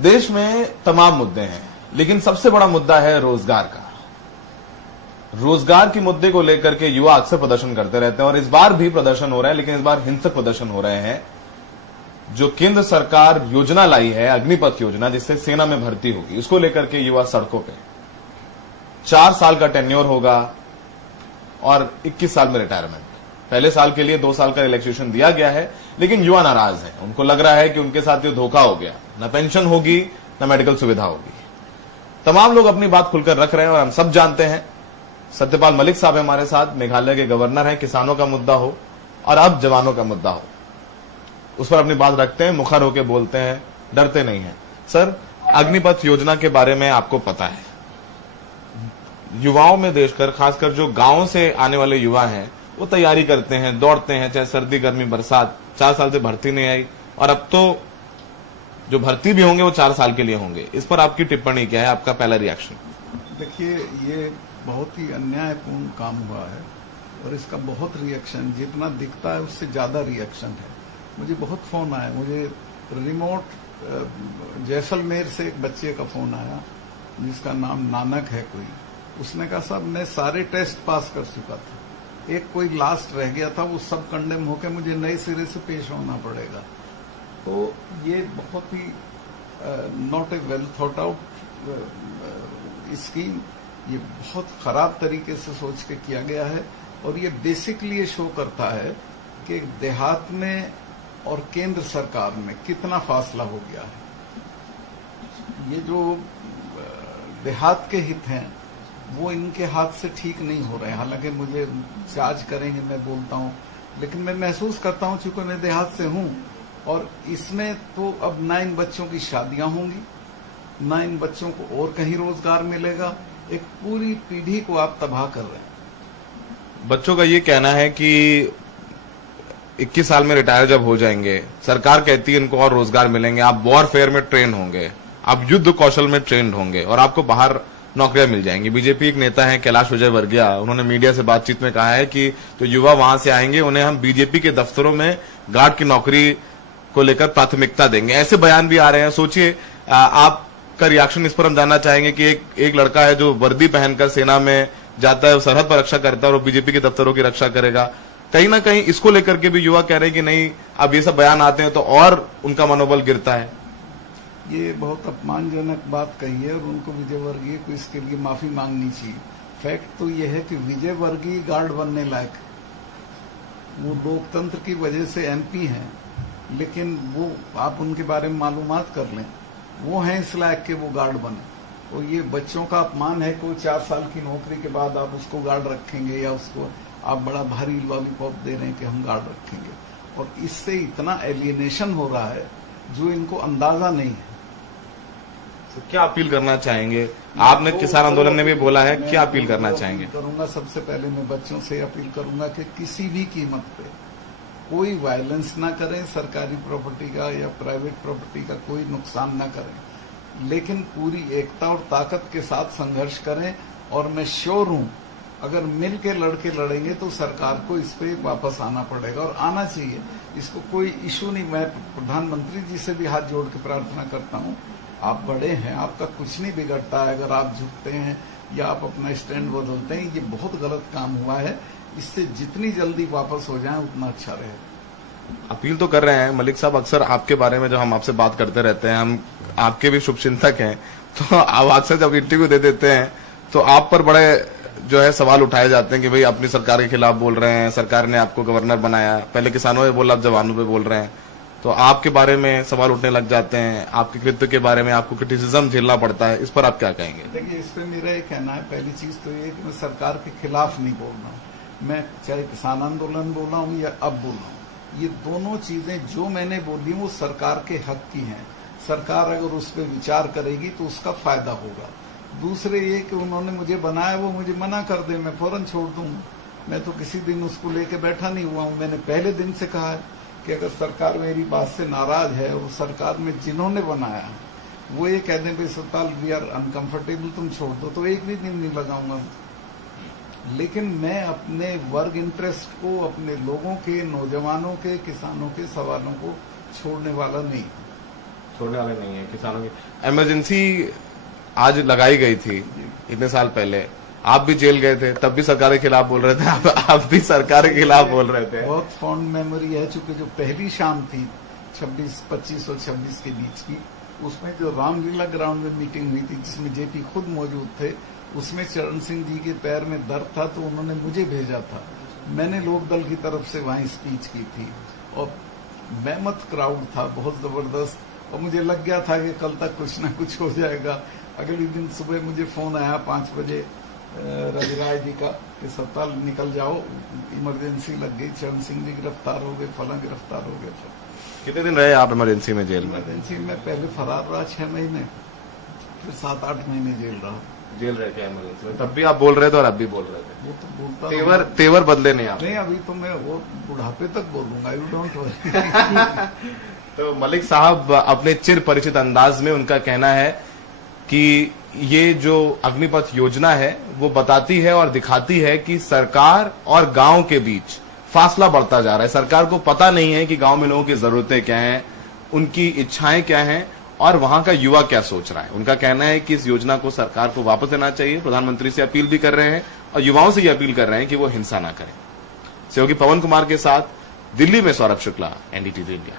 देश में तमाम मुद्दे हैं, लेकिन सबसे बड़ा मुद्दा है रोजगार का। रोजगार के मुद्दे को लेकर के युवा अक्सर प्रदर्शन करते रहते हैं और इस बार भी प्रदर्शन हो रहा है, लेकिन इस बार हिंसक प्रदर्शन हो रहे हैं। जो केंद्र सरकार योजना लाई है, अग्निपथ योजना, जिससे सेना में भर्ती होगी, उसको लेकर के युवा सड़कों पे 4 साल का टेन्योर होगा और 21 साल में रिटायरमेंट। पहले साल के लिए 2 साल का रिलैक्सेशन दिया गया है, लेकिन युवा नाराज हैं। उनको लग रहा है कि उनके साथ ये धोखा हो गया, न पेंशन होगी न मेडिकल सुविधा होगी। तमाम लोग अपनी बात खुलकर रख रहे हैं और हम सब जानते हैं। सत्यपाल मलिक साहब हमारे साथ, मेघालय के गवर्नर हैं। किसानों का मुद्दा हो और अब जवानों का मुद्दा हो, उस पर अपनी बात रखते हैं, मुखर होकर बोलते हैं, डरते नहीं हैं। सर, अग्निपथ योजना के बारे में आपको पता है, युवाओं में देशकर खासकर जो गांवों से आने वाले युवा हैं वो तैयारी करते हैं, दौड़ते हैं, चाहे सर्दी गर्मी बरसात। 4 साल से भर्ती नहीं आई और अब तो जो भर्ती भी होंगे वो 4 साल के लिए होंगे। इस पर आपकी टिप्पणी क्या है, आपका पहला रिएक्शन? देखिए, ये बहुत ही अन्यायपूर्ण काम हुआ है और इसका बहुत रिएक्शन, जितना दिखता है उससे ज्यादा रिएक्शन है। मुझे बहुत फोन आया, मुझे रिमोट जैसलमेर से एक बच्चे का फोन आया जिसका नाम नानक है कोई। उसने कहा साहब मैं सारे टेस्ट पास कर चुका था, एक कोई लास्ट रह गया था, वो सब कंडेम होकर मुझे नए सिरे से पेश होना पड़ेगा। तो ये बहुत ही not a well thought out scheme, ये बहुत खराब तरीके से सोच के किया गया है और ये बेसिकली ये शो करता है कि देहात में और केंद्र सरकार में कितना फासला हो गया है। ये जो देहात के हित हैं वो इनके हाथ से ठीक नहीं हो रहे हैं। हालांकि मुझे चार्ज करेंगे, मैं बोलता हूं, लेकिन मैं महसूस करता हूं चूंकि मैं देहात से हूं और इसमें तो अब ना इन बच्चों की शादियां होंगी, ना इन बच्चों को और कहीं रोजगार मिलेगा। एक पूरी पीढ़ी को आप तबाह कर रहे हैं। बच्चों का ये कहना है कि 21 साल में रिटायर जब हो जाएंगे, सरकार कहती है इनको और रोजगार मिलेंगे, आप वॉरफेयर में ट्रेन होंगे, आप युद्ध कौशल में ट्रेंड होंगे और आपको बाहर नौकरियां मिल जाएंगी। बीजेपी एक नेता है कैलाश विजयवर्गीय, उन्होंने मीडिया से बातचीत में कहा है कि जो युवा वहां से आएंगे उन्हें हम बीजेपी के दफ्तरों में गार्ड की नौकरी को लेकर प्राथमिकता देंगे। ऐसे बयान भी आ रहे हैं। सोचिए, आपका रिएक्शन इस पर हम जानना चाहेंगे कि एक लड़का है जो वर्दी पहनकर सेना में जाता है, सरहद पर रक्षा करता है और बीजेपी के दफ्तरों की रक्षा करेगा। कहीं ना कहीं इसको लेकर के भी युवा कह रहे हैं कि नहीं, अब ये सब बयान आते हैं तो और उनका मनोबल गिरता है। ये बहुत अपमानजनक बात कही है और उनको विजयवर्गीय को इसके लिए माफी मांगनी चाहिए। फैक्ट तो ये है कि विजयवर्गीय गार्ड बनने लायक, वो लोकतंत्र की वजह से एमपी हैं, लेकिन वो आप उनके बारे में मालूमात कर लें, वो हैं इस लायक के वो गार्ड बने। और ये बच्चों का अपमान है कि वो 4 साल की नौकरी के बाद आप उसको गार्ड रखेंगे या उसको आप बड़ा भारी लॉलीपॉप दे रहे हैं कि हम गार्ड रखेंगे। और इससे इतना एलियनेशन हो रहा है जो इनको अंदाजा नहीं है। तो क्या अपील करना चाहेंगे? आपने किसान आंदोलन ने भी बोला है, क्या अपील करना चाहेंगे? करूंगा, सबसे पहले मैं बच्चों से अपील करूंगा कि किसी भी कीमत पे कोई वायलेंस ना करें, सरकारी प्रॉपर्टी का या प्राइवेट प्रॉपर्टी का कोई नुकसान ना करें, लेकिन पूरी एकता और ताकत के साथ संघर्ष करें। और मैं श्योर हूं अगर मिल के लड़के लड़ेंगे तो सरकार को इस पे वापस आना पड़ेगा और आना चाहिए। इसको कोई इशू नहीं। मैं प्रधानमंत्री जी से भी हाथ जोड़ के प्रार्थना करता हूं, आप बड़े हैं, आपका कुछ नहीं बिगड़ता है अगर आप झुकते हैं या आप अपना स्टैंड बदलते हैं। ये बहुत गलत काम हुआ है, इससे जितनी जल्दी वापस हो जाए उतना अच्छा रहे। अपील तो कर रहे हैं मलिक साहब। अक्सर आपके बारे में जब हम आपसे बात करते रहते हैं, हम आपके भी शुभचिंतक हैं, तो आप अक्सर जब इंटरव्यू दे देते हैं तो आप पर बड़े जो है सवाल उठाए जाते हैं कि भाई अपनी सरकार के खिलाफ बोल रहे हैं, सरकार ने आपको गवर्नर बनाया, पहले किसानों पे बोला, अब जवानों पे बोल रहे हैं, तो आपके बारे में सवाल उठने लग जाते हैं, आपके कृत्य के बारे में आपको क्रिटिसिज्म झेलना पड़ता है। इस पर आप क्या कहेंगे? देखिए, इस पे मेरा ये कहना है, पहली चीज तो ये कि मैं सरकार के खिलाफ नहीं बोल रहा हूँ। मैं चाहे किसान आंदोलन बोला हूँ या अब बोल रहा हूँ, ये दोनों चीजें जो मैंने बोली वो सरकार के हक की हैं। सरकार अगर उस पर विचार करेगी तो उसका फायदा होगा। दूसरे ये कि उन्होंने मुझे बनाया, वो मुझे मना कर दे, मैं फौरन छोड़ दूंगा। मैं तो किसी दिन उसको लेके बैठा नहीं हुआ हूँ। मैंने पहले दिन से कहा है कि अगर सरकार मेरी बात से नाराज है और सरकार में जिन्होंने बनाया है वो ये कह दें भाई सत्ताल वी आर अनकंफर्टेबल, तुम छोड़ दो, तो एक भी दिन नहीं लगाऊंगा। लेकिन मैं अपने वर्ग इंटरेस्ट को, अपने लोगों के, नौजवानों के, किसानों के सवालों को छोड़ने वाला नहीं। छोड़ने वाले नहीं है किसानों की। इमरजेंसी आज लगाई गई थी इतने साल पहले, आप भी जेल गए थे, तब भी सरकार के खिलाफ बोल रहे थे, आप भी सरकार के खिलाफ बोल रहे थे। बहुत फॉन्ड मेमोरी है, चूंकि जो पहली शाम थी 25 और 26 के बीच की, उसमें जो रामलीला ग्राउंड में मीटिंग हुई थी जिसमें जेपी खुद मौजूद थे, उसमें चरण सिंह जी के पैर में दर्द था तो उन्होंने मुझे भेजा था। मैंने लोकदल की तरफ से वहां स्पीच की थी और मेहमत क्राउड था, बहुत जबरदस्त, और मुझे लग गया था कि कल तक कुछ ना कुछ हो जाएगा। अगले दिन सुबह मुझे फोन आया 5 बजे रविराज जी का कि सत्ता निकल जाओ, इमरजेंसी लग गई, चरण सिंह जी गिरफ्तार हो गए, फला गिरफ्तार हो गए। कितने दिन रहे आप इमरजेंसी में, जेल में? इमरजेंसी में पहले फरार रहा 6 महीने, फिर 7-8 महीने जेल रहा। जेल रह के इमरजेंसी में, तब भी आप बोल रहे थे और अब भी बोल रहे थे। वो तो बोलता तेवर बदले नहीं आप? नहीं, अभी तो मैं वो बुढ़ापे तक बोलूंगा, यू डोंट वरी। तो मलिक साहब अपने चिर परिचित अंदाज में उनका कहना है कि ये जो अग्निपथ योजना है वो बताती है और दिखाती है कि सरकार और गांव के बीच फासला बढ़ता जा रहा है। सरकार को पता नहीं है कि गांव में लोगों की जरूरतें क्या हैं, उनकी इच्छाएं क्या हैं और वहां का युवा क्या सोच रहा है। उनका कहना है कि इस योजना को सरकार को वापस लेना चाहिए। प्रधानमंत्री से अपील भी कर रहे हैं और युवाओं से ये अपील कर रहे हैं कि वो हिंसा ना करें। सहयोगी पवन कुमार के साथ दिल्ली में सौरभ शुक्ला, एनडीटीवी इंडिया।